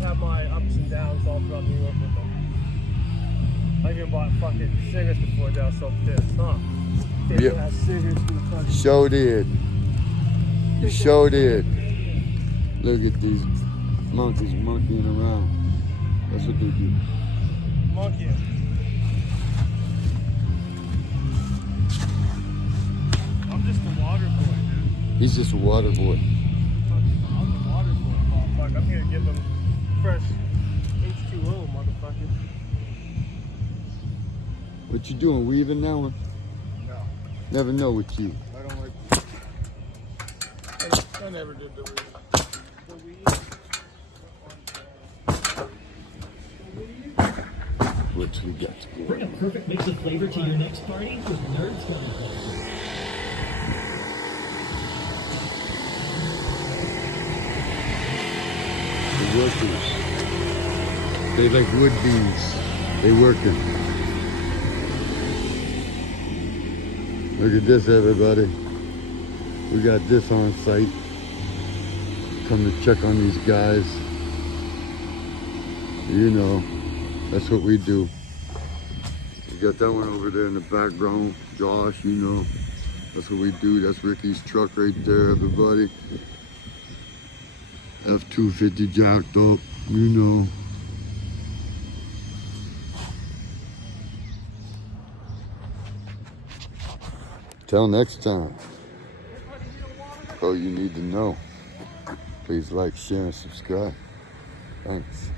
I've had my ups and downs all throughout New York with them. I even bought fucking cigarettes before they were so pissed, huh? Yep. Has cigarettes in the fucking... Show did. You sure did. Look at these monkeys monkeying around. That's what they do. Monkey. I'm just a water boy, dude. He's just a water boy. I'm the water boy, motherfucker. I'm here to give them fresh H2O, motherfucker. What you doing, weaving now? No, Never know with you. I don't like. I never did the weed. The weed. What we got to go? Bring a perfect mix of flavor to your next party with Nerds Gummy Bears. The workers. They like wood beans. They working. Look at this, everybody. We got this on site. Come to check on these guys. You know, that's what we do. We got that one over there in the background. Josh, you know, that's what we do. That's Ricky's truck right there, everybody. F-250 jacked up, you know. Till next time. All you need to know. Please like, share, and subscribe. Thanks.